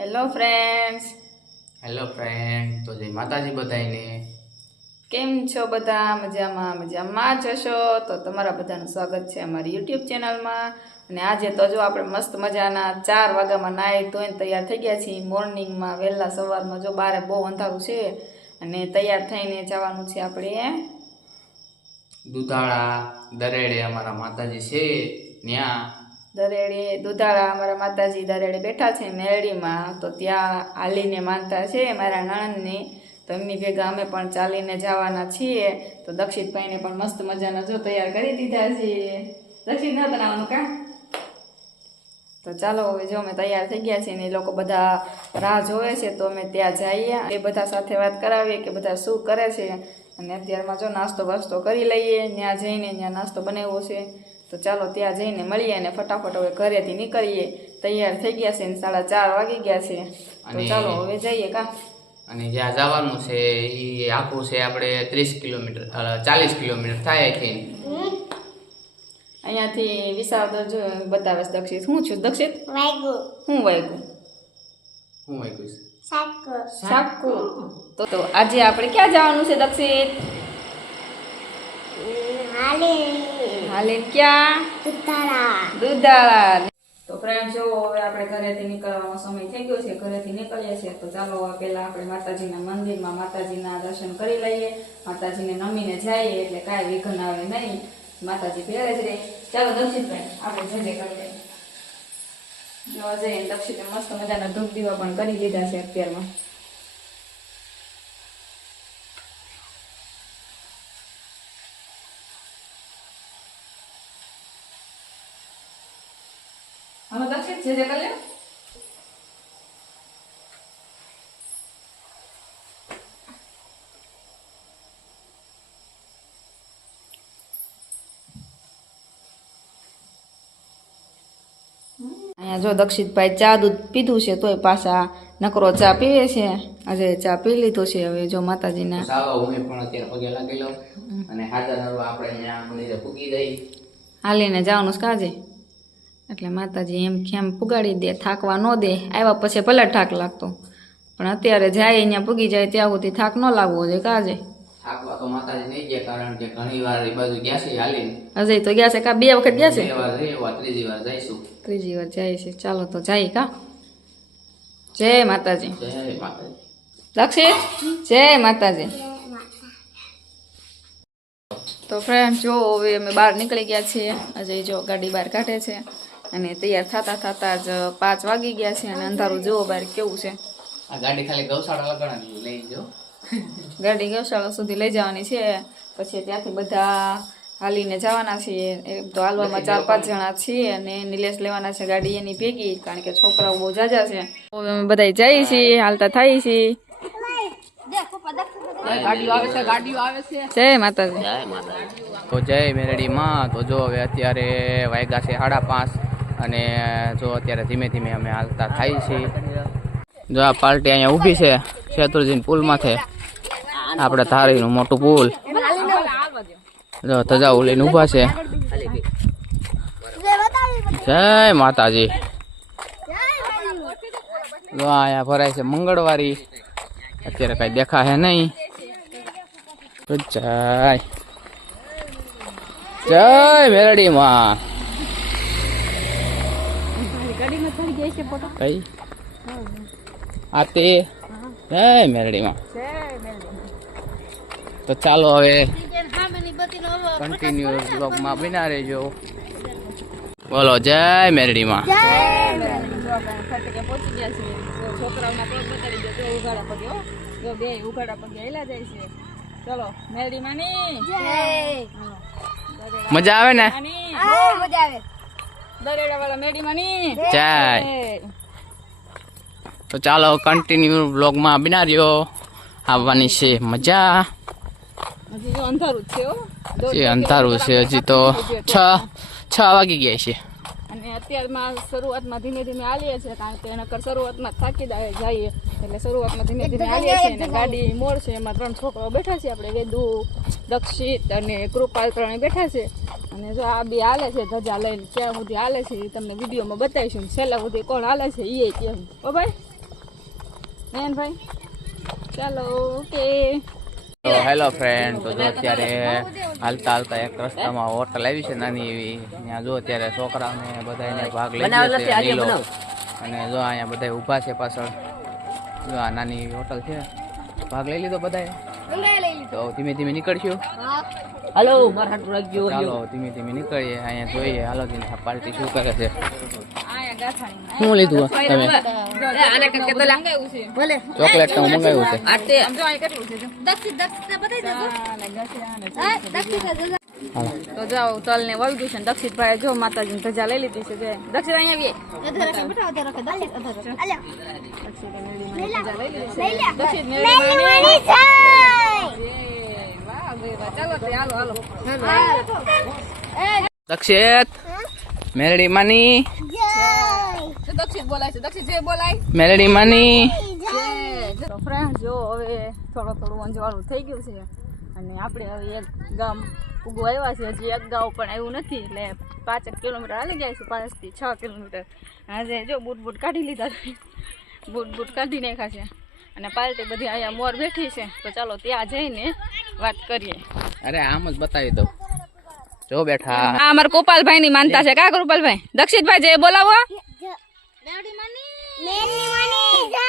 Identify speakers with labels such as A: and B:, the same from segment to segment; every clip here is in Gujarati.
A: હેલો ફ્રેન્ડ્સ
B: હેલો ફ્રેન્ડ તો જય માતાજી બધાને
A: કેમ છો બધા? મજામાં મજામાં જ હશો? તો તમારા બધાનું સ્વાગત છે અમારી યુટ્યુબ ચેનલમાં. અને આજે તો જો આપણે મસ્ત મજાના ચાર વાગ્યામાં નાહી ધોઈને તૈયાર થઈ ગયા છીએ. મોર્નિંગમાં વહેલા સવારમાં જો બારે બહુ અંધારું છે અને તૈયાર થઈને જવાનું છે આપણે.
B: દુધાળા દરેડે અમારા માતાજી છે. ત્યાં
A: દરેડે દુધાળા અમારા માતાજી દરેડે બેઠા છે મેરડીમાં તો ત્યાં હાલીને માનતા છે મારા નણંદની. તો એમની ભેગા અમે પણ ચાલીને જવાના છીએ. તો દક્ષિતભાઈને પણ મસ્ત મજાના જો તૈયાર કરી દીધા છીએ દક્ષિત ન બનાવવાનું કા? તો ચાલો હવે જો અમે તૈયાર થઈ ગયા છીએ ને એ લોકો બધા રાહ જોવે છે, તો અમે ત્યાં જઈએ. એ બધા સાથે વાત કરાવીએ કે બધા શું કરે છે. અને અત્યારમાં જો નાસ્તો વાસ્તો કરી લઈએ, ત્યાં જઈને ત્યાં નાસ્તો બનાવ્યો છે. તો ચાલો ત્યાં જઈને મળીએ અને ફટાફટ હવે ઘરેથી નીકળીએ. તૈયાર થઈ ગયા છે ને સાડા ચાર વાગી ગયા છે. તો
B: અને-
A: ચાલો હવે જઈએ કા?
B: અને જ્યાં જવાનું છે એ આખું છે આપણે ત્રીસ કિલોમીટર ચાલીસ કિલોમીટર થાય છે
A: અહીંયાથી વિશાળ જો બતાવે છે દક્ષિત. હું છું દક્ષિત? હું વાગ્યું
B: હું વાગ્યું છે.
C: સાકુ
A: તો આજે આપણે ક્યાં જવાનું છે દક્ષિત?
C: હાલે
A: હાલે ક્યાં? દુધાળા. તો ફ્રેન્ડ જો હવે આપણે ઘરેથી નીકળવાનો સમય થઈ ગયો છે ઘરેથી નીકળીએ છીએ તો ચાલો હવે પહેલા આપણે માતાજીના મંદિરમાં માતાજીના દર્શન કરી લઈએ. માતાજીને નમીને જઈએ એટલે કાંઈ વિઘન આવે નહીં. માતાજી ભેરે જ રહે ચાલો દક્ષિતભાઈ આપણે જજે કરી લઈએ. જોવા જઈએ દક્ષિતે મસ્ત મજાના ધૂપ દીવા પણ કરી લીધા છે અત્યારમાં. જે જે કરી લે અહીંયા જો દક્ષિતભાઈ ચા દૂધ પીધું છે તોય પાછા નકરો ચા પીવે છે. આજે ચા પી લીધો છે હવે જો માતાજીના.
B: ચાલો હું પણ અત્યારે પગે લાગી લઉં. અને હાજર આપણે અહીંયા મંદિરે પૂકી જઈ.
A: હાલીને જવાનું કાજે એટલે માતાજી એમ કેમ પુગાડી દે થાકવા ન દે. આવ્યા પછી ભલે થાક લાગતો. પણ અત્યારે જાય અહીંયા પૂગી જાય ત્યાં સુધી થાક ન લાગવો જોઈએ કાજે
B: થાકવા તો માતાજી નહીં ગયા કારણ કે ઘણી વાર એ બાજુ ગયા છે હાલીને.
A: અજય તો ગયા છે કા? બે વખત ગયા છે?
B: બે વાર રહેવા ત્રીજી વાર જઈશું.
A: ત્રીજી વાર જાય છે. ચાલો તો જાય કા? જય માતાજી.
B: જય માતાજી.
A: જય માતાજી. તો ફ્રેન્ડ જો હવે અમે બહાર નીકળી ગયા છીએ. અજય જો ગાડી બહાર કાઢે છે. અને તૈયાર થતા થતા જ પાંચ વાગી ગયા છે અને અંધારું જુઓ બહાર કેવું છે.
B: આ ગાડી ખાલી ગૌશાળા લગાડવાની લઈ જાઓ.
A: ગાડી ગૌશાળા સુધી લઈ જવાની છે. પછી ત્યાંથી બધા હાલીને જવાના છીએ એમ તો હાલવામાં ચાર પાંચ જણા છીએ અને નિલેશ લેવાના છે ગાડી એની ભેગી કારણ કે છોકરાઓ બહુ જાજા છે. હવે અમે બધા જઈએ છીએ હાલતા થઈ છીએ. જય માતાજી.
B: તો જય મેરડી માં. તો જો હવે અત્યારે વાગ્યા છે સાડા પાંચ. અને જો અત્યારે ધીમે ધીમે અમે હાલતા થાય છીએ. જો આ પાર્ટી અહીંયા ઊભી છે, શેત્રુજીન પુલ માથે આપણે ધારીનું મોટું પુલ. જો ધજાઓ લઈને ઊભા છે. જય માતાજી. જો અહીંયા ભરાય છે મંગળવારી. અત્યારે કઈ દેખા હે નહીં. જય. જય મેરડી માં કઈ? આ તે? જય મેરડી માં તો ચાલો હવે કન્ટિન્યુ બ્લોગમાં બના રહેજો. બોલો જય મેરડી માં
A: ચલો મેરડી માની
B: મજા આવે ને?
A: મજા વાળા
B: જય તો ચાલો કન્ટિન્યુ બ્લોગમાં બના રહ્યો આવવાની છે મજા.
A: અંધારું છે
B: અંધારું છે હજી તો છ છ વાગી ગયા છે.
A: અને અત્યારમાં શરૂઆતમાં ધીમે ધીમે આલીએ છીએ કારણ કે એના શરૂઆતમાં થાકી જાય જઈએ. એટલે શરૂઆતમાં ધીમે ધીમે આલીએ છીએ અને ગાડી મોડ છે એમાં ત્રણ છોકરાઓ બેઠા છે આપણે વેદુ દક્ષિત અને કૃપાલ ત્રણે બેઠા છે. અને જો આ બે હાલે છે ધજા લઈને ક્યાં સુધી હાલે છે એ તમને વિડીયોમાં બતાવીશું છેલ્લા સુધી કોણ હાલે છે એ કેમ ઓ ભાઈ? ભાઈ ચાલો ઓકે.
B: તો હેલો ફ્રેન્ડ તો જો અત્યારે હાલતા હાલતા એક રસ્તામાં હોટલ આવી છે નાની એવી. ત્યાં જો અત્યારે છોકરાઓને બધાને ભાગ લઈ છે લીલો. અને જો અહીંયા બધા ઊભા છે પાછળ. જો આ નાની એવી હોટલ છે. ભાગ લઈ લીધો બધાએ તો ધીમે ધીમે નીકળશું.
C: હાલો મારા હાટું રાખજો
B: ચાલો ધીમે ધીમે નીકળીએ અહીંયા જોઈએ હાલો દિન આ પાર્ટી શું કરે છે.
A: આયા
B: શું લીધું તમે?
C: આને કંઈક કહેતો લા.
A: મંગાવ્યું છે.
C: ભલે.
B: ચોકલેટ તો મંગાવ્યું છે.
C: આ તે
A: જાઓ તલ ને વળી ગયું છે દક્ષિત ભાઈ જો માતાજી ધજા લઈ લીધી છે જે દક્ષિત અહીંયા દક્ષિત
B: મેલડી માની.
A: દક્ષિત બોલાય છે. દક્ષિત જે બોલાય.
B: મેલડી માની.
A: ફ્રેન્ડ જો હવે થોડું થોડું અંજવાળું થઈ ગયું છે. અને આપણે હવે એક ગામ ઉગવા આવ્યા છે. હજી એક ગાઉ પણ આવ્યું નથી એટલે પાંચેક કિલોમીટર હાલી જાય છે પાંચથી છ કિલોમીટર. આજે જો બૂટ બૂટ કાઢી લીધા છે. બૂટ બૂટ કાઢી નાખ્યા છે. અને પાર્ટી બધી અહીંયા મોર બેઠી છે. તો ચાલો ત્યાં જઈને વાત કરીએ.
B: અરે આમ જ બતાવી દઉં. જો બેઠા.
A: આ અમારા ગોપાલભાઈ ની માનતા છે. કા ગોપાલભાઈ? દક્ષિતભાઈ જે બોલાવો.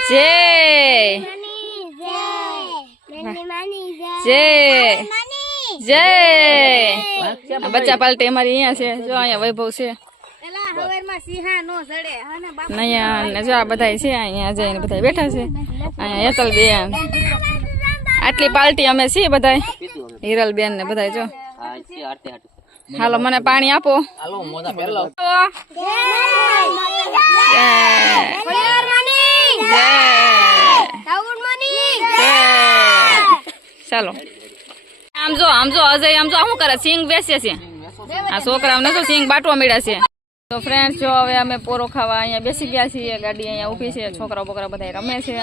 A: જય. જય. જય! આ બચ્ચા પાલટી અમારી અહીંયા છે જો અહીંયા વૈભવ છે. અહીંયા ને જો આ બધા છે અહીંયા જઈને બધા બેઠા છે. અહીંયા હેતલ બેન. આટલી પાલટી અમે છીએ બધા હિરલ બેન ને બધા જો. હાલો મને પાણી આપો.
B: હાલો મોજા પહેરલો ચાલો. આમ જો આમ જો અજય આમ જો શું કરે? સિંગ બેસે છે. આ છોકરાઓને શું સિંગ બાટવા મળ્યા છે. તો ફ્રેન્ડ જો હવે અમે પોરો ખાવા અહીંયા બેસી ગયા છીએ. ગાડી અહીંયા ઊભી છે. છોકરા બોકરા બધા રમે છે.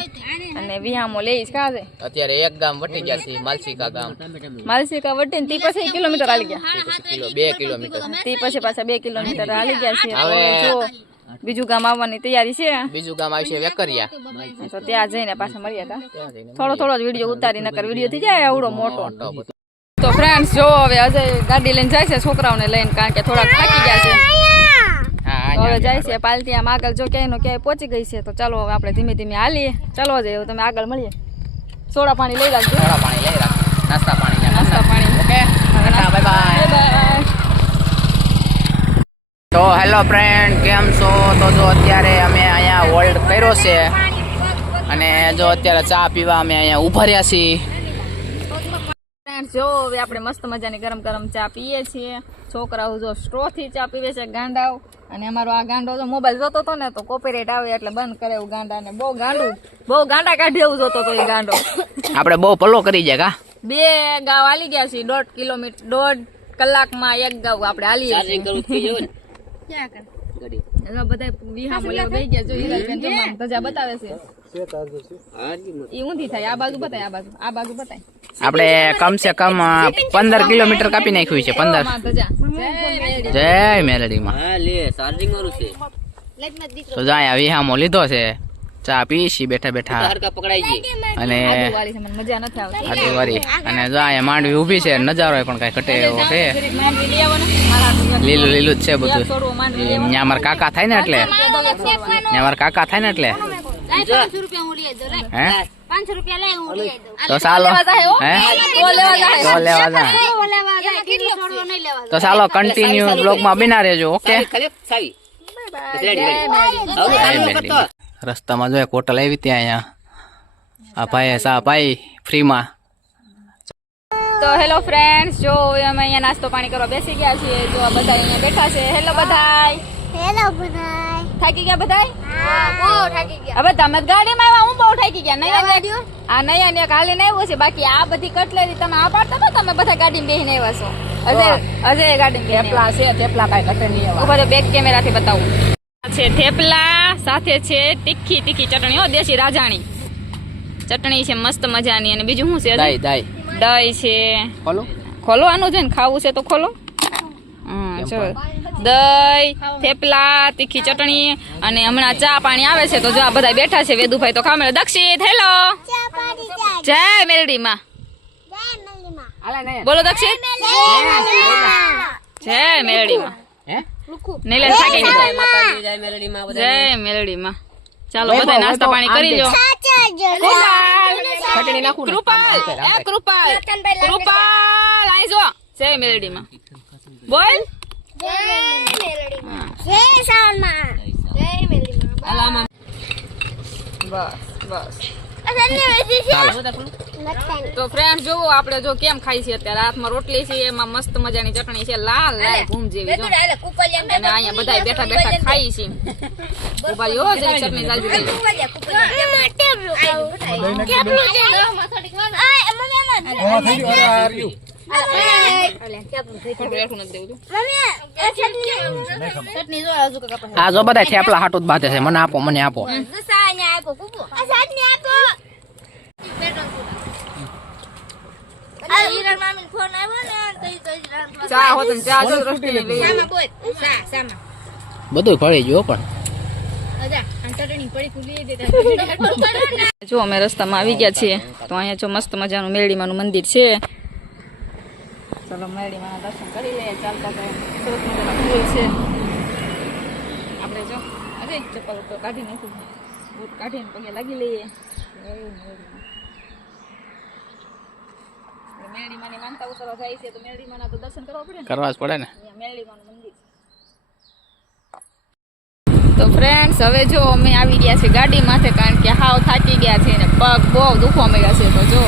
B: અને વિહામો લઈશ કાજે અત્યારે એક ગામ વટી ગયા છે માલસિકા ગામ.
A: માલસિકા વટીને તી પછી કિલોમીટર હાલી ગયા.
B: કિલો બે કિલોમીટર.
A: તી પછી પાછા બે કિલોમીટર હાલી ગયા છે
B: હવે
A: જો બીજું ગામ આવવાની તૈયારી છે.
B: બીજું ગામ આવશે વેકરિયા.
A: તો ત્યાં જઈને પાછા મળ્યા
B: હતા.
A: થોડો થોડો જ વીડિયો ઉતારી નકર વીડિયો થઈ જાય આવડો મોટો. તો ફ્રેન્ડ્સ જો હવે અજય ગાડી લઈને જાય છે છોકરાઓને લઈને કારણ કે થોડાક થાકી ગયા છે. હવે જાય છે પાલતી આમ આગળ જો ક્યાંય નો ક્યાંય પહોંચી ગઈ છે તો ચાલો હવે આપણે ધીમે ધીમે હાલીએ. ચાલો જઈએ તમે આગળ મળીએ. સોડા પાણી લઈ રાખજો.
B: સોડા પાણી લઈ રાખ નાસ્તા પાણી
A: નાસ્તા પાણી.
B: ઓકે? બાય બાય
A: બાય
B: તો હેલો ફ્રેન્ડ કેમ છો? તો જો અત્યારે અમે અહીંયા હોલ્ડ કર્યો છે. અને જો અત્યારે ચા પીવા અમે અહીંયા ઊભા રહ્યા છીએ.
A: ફ્રેન્ડ્સ જો હવે આપણે મસ્ત મજાની ગરમ ગરમ ચા પીએ છીએ. છોકરાઓ જો સ્ટ્રોથી ચા પીવે છે ગાંડાઓ. અને અમારો આ ગાંડો જો મોબાઈલ જોતો હતો ને તો કોપીરાઇટ આવે એટલે બંધ કરે એવું ગાંડાને બહુ ગાંડું બહુ ગાંડા કાઢે એવું જોતો હતો એ ગાંડો.
B: આપણે બહુ પલ્લો કરી જાય કા?
A: બે ગાવ હાલી ગયા છે દોઢ કિલોમીટર દોઢ કલાકમાં એક ગાવ આપણે છીએ.
C: ગાડી
A: એમાં બધા વિહામો ગયા જો ધજા બતાવે છે. ઈ ઊંધી થાય આ આ બાજુ આ બાજુ બતાય
B: આપણે કમસે કમ પંદર કિલોમીટર કાપી નાખ્યું છે પંદર
A: જય મેરી.
B: જય મેલડીમાં
C: હા લે ચાર્જિંગ વાળું છે
B: તો જો અહીંયા વિહામો લીધો છે ચા પીશી બેઠા બેઠા
C: જાય
B: અને
A: આદુવાળી છે મને મજા નથી આવતી
B: આટલી વારી અને જો અહીંયા માંડવી ઊભી છે નજારો પણ કઈ ઘટે એવો છે
A: મારા
B: લીલું લીલું જ છે બધું ત્યાં અમારા કાકા થાય ને એટલે ત્યાં મારા કાકા થાય ને એટલે હે તો ચાલો હે તો લેવા જાય તો ચાલો કન્ટિન્યુ બ્લોગમાં બિના રહેજો ઓકે
C: ખાલી સાવી
B: રસ્તામાં જો એક હોટલ આવી ત્યાં અહીંયા આ ભાઈએ સા ભાઈ ફ્રીમાં
A: તો હેલો ફ્રેન્ડ્સ જો હવે અમે અહીંયા નાસ્તો પાણી કરવા બેસી ગયા છીએ જો આ બધા અહીંયા બેઠા છે હેલો બધાય
D: હેલો બધાય
A: થાકી ગયા બધાય?
D: હા બહુ થાકી ગયા.
A: હવે તમે ગાડીમાં આવ્યા હું બહુ થાકી ગયા. નહીં આ નહીં અને એક નહીં આવ્યો છે. બાકી આ બધી કટલેરી તમે આ પાડતા તો તમે બધા ગાડીમાં બેહીને આવ્યા છો? અજય અજય ગાડીમાં થેપલા છે થેપલા કાંઈ કટે નહીં આવ્યા તો બેક કેમેરાથી બતાવું. છે થેપલા સાથે છે તીખી તીખી ચટણી. હો દેશી રાજાણી. ચટણી છે મસ્ત મજાની. અને બીજું શું છે દહીં
B: દાઈ દાઈ.
A: દહીં છે.
B: ખોલો.
A: ખોલો આનું છે ને ખાવું છે તો ખોલો. જો દહીં થેપલા તીખી ચટણી અને હમણાં ચા પાણી આવે છે તો જો આ બધા બેઠા છે વેદુભાઈ તો ખામે દક્ષિત. હેલો
D: ચા પાડી ચા
A: જય મેલડી માં બોલો દક્ષિત જય મેલડી માં
C: જય
A: મેલડી માં ચાલો બધા નાસ્તા પાણી કરી લો. કૃપાલ કૃપાલ કૃપાલ આઈ જો. જય મેલડી માં બોલ. તો ફ્રેન્ડ જોવો આપણે જો કેમ ખાઈ છે અત્યારે. હાથમાં રોટલી છે એમાં મસ્ત મજાની ચટણી છે લાલ લાલ ઘૂમ જેવી જો. અને અહીંયા બધા બેઠા બેઠા ખાઈ છે હો ચટણી ચાલતી ગઈ
B: આ જો બધા થેપલા હાટું જ બાંધે છે. મને આપો મને આપો. બધું ફળી ગયું પણ.
A: જો અમે રસ્તામાં આવી ગયા છીએ તો અહીંયા જો મસ્ત મજાનું મેળીમાનું મંદિર છે. ચલો મેરડીમાના દર્શન કરી લઈએ. ચાલતા સરસ મજાના ફૂલ છે. આપણે જો અરે ચપ્પલ ઉપર કાઢી નાખું. બૂટ કાઢીને પગે લાગી લઈએ. મેરડીમાની માનતા ઉતરવા જાય છે તો મેરડીમાના તો દર્શન કરવા પડે
B: કરવા જ પડે ને?
A: મેરડીમાનું મંદિર તો ફ્રેન્ડ્સ હવે જો અમે આવી ગયા છે ગાડી માથે કારણ કે હાવ થાકી ગયા છે ને પગ બહુ દુખવા મળ્યા છે. તો જો,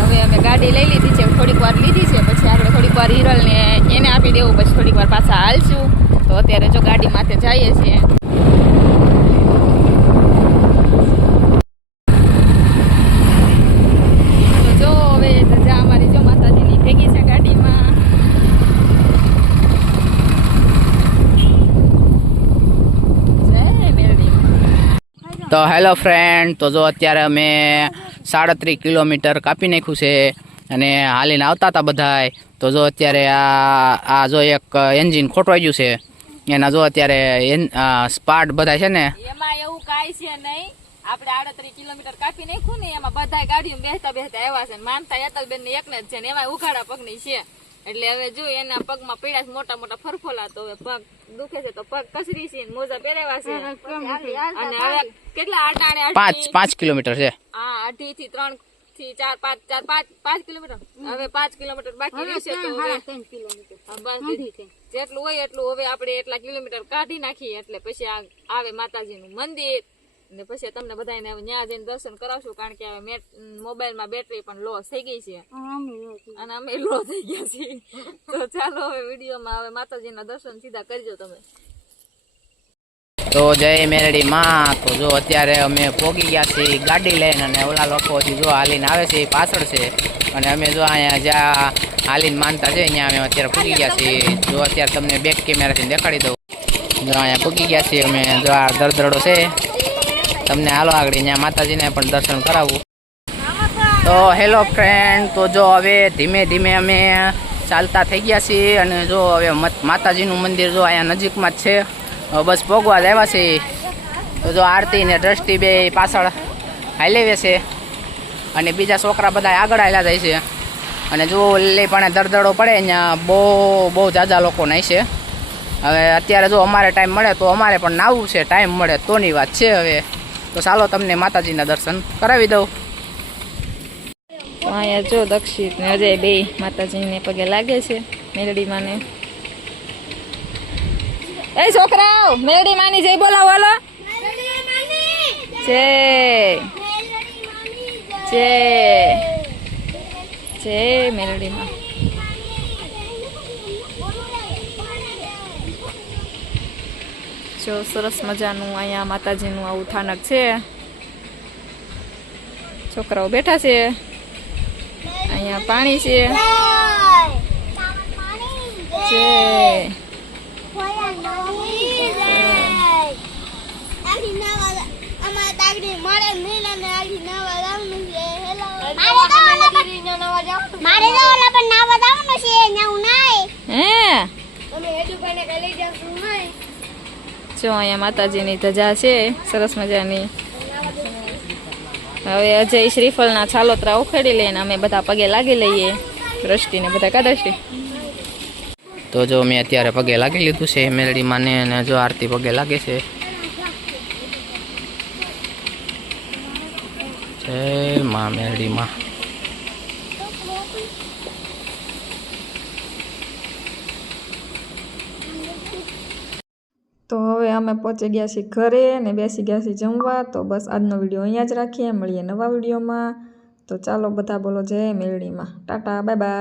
A: હવે અમે ગાડી લઈ લીધી છે, થોડીક વાર લીધી છે, પછી આપણે થોડીક વાર હિરલને એને આપી દેવું, પછી થોડીક વાર પાછા હાલશું. તો અત્યારે જો ગાડી માથે જઈએ છીએ તો જો હવે ધજા અમારી જો માતાજીની ભેગી છે ગાડીમાં જય મેરડી
B: તો હેલો ફ્રેન્ડ તો જો અત્યારે અમે સાડત્રીસ કિલોમીટર કાપી નાખ્યું છે અને હાલીને આવતા હતા બધાય. તો જો અત્યારે આ આ જો એક એન્જિન ખોટવાઈ ગયું છે. એના જો અત્યારે એન સ્પાર્ટ બધા છે ને.
A: એમાં એવું કાંઈ છે નહીં. આપણે આડત્રીસ કિલોમીટર કાપી નાખ્યું ને, એમાં બધા ગાડીઓ બેસતા બેસતા આવ્યા છે માનતા યતલબેન ને એકને જ છે ને એમાં ઉઘાડા પગની છે. એટલે હવે જો એના પગમાં પીડા મોટા મોટા ફરફોલા તો હવે પગ દુખે છે તો પગ કસરી છે મોજા પહેરેવા છે. અને હવે કેટલા આટાણે
B: પાંચ પાંચ કિલોમીટર છે.
A: હા અઢી થી ત્રણથી ચાર પાંચ ચાર પાંચ પાંચ કિલોમીટર? હવે પાંચ કિલોમીટર બાકી રહેશે તો હવે બસ જેટલું હોય એટલું હવે આપણે એટલા કિલોમીટર કાઢી નાખીએ. એટલે પછી આવે આવે માતાજીનું મંદિર ને પછી તમને બધાને હવે ત્યાં જઈને દર્શન કરાવશું કારણ કે હવે મોબાઈલ મોબાઈલમાં બેટરી પણ લોસ થઈ ગઈ છે. અને અમે લો થઈ ગયા છીએ. તો ચાલો હવે વિડીયોમાં હવે માતાજીના દર્શન સીધા કરજો તમે.
B: તો જય મેરડી માં. તો જો અત્યારે અમે પોગી ગયા છીએ ગાડી લઈને અને ઓલા લોકો હજી જો હાલીને આવે છે એ પાછળ છે. અને અમે જો અહીંયા જ્યાં હાલીને માનતા છે અહીંયા અમે અત્યારે પૂગી ગયા છીએ. જો અત્યારે તમને બેક કેમેરાથી દેખાડી દઉં. જો અહીંયા પૂગી ગયા છીએ અમે. જો આ દરદરડો છે. તમને હાલો આગળ અહીંયા માતાજીને પણ દર્શન કરાવું. તો હેલો ફ્રેન્ડ તો જો હવે ધીમે ધીમે અમે ચાલતા થઈ ગયા છીએ અને જો હવે માતાજીનું મંદિર જો અહીંયા નજીકમાં જ છે. બસ ભોગવા આવ્યા છે તો જો આરતી ને દ્રષ્ટિ બે પાછળ હાલેવે છે. અને બીજા છોકરા બધા આગળ હાલ્યા જાય છે. અને જો ઓલી પણ દરદડો પડે અહીંયા બહુ બહુ જાજા લોકો નહીં છે. હવે અત્યારે જો અમારે ટાઈમ મળે તો અમારે પણ નાવું છે ટાઈમ મળે તોની વાત છે હવે. તો ચાલો તમને માતાજીના દર્શન કરાવી દઉં.
A: અહીંયા જો દક્ષિત ને અજય બે માતાજીને પગે લાગે છે મેલડી માને એ છોકરાઓ મેલડી માની જય બોલાવો, હલો. જય. જય. જય મેલડી જો સરસ મજાનું અહીંયા માતાજીનું આવું થાનક છે. છોકરાઓ બેઠા છે. અહીંયા પાણી છે. છે
D: મારે તો ઓલા છે અહીંયા હું? નાય
A: હે
D: કોઈને કઈ લઈ જશું નહીં.
A: જો અહીંયા માતાજીની ધજા છે, સરસ મજાની. હવે અજય શ્રીફળના છાલોતરા ઉખેડી લઈને અમે બધા પગે લાગી લઈએ. દ્રષ્ટિને બધા કા દ્રષ્ટિ?
B: તો જો મેં અત્યારે પગે લાગી લીધું છે, મેલડીમાં ને અને જો આરતી પગે લાગે છે. જય મા મેલડીમાં
A: હવે અમે પહોંચી ગયા છીએ ઘરે ને બેસી ગયા છીએ જમવા. તો બસ આજનો વીડિયો અહીંયા જ રાખીએ. મળીએ નવા વિડીયોમાં. તો ચાલો બધા બોલો જય મેલડીમાં. Tata, bye bye.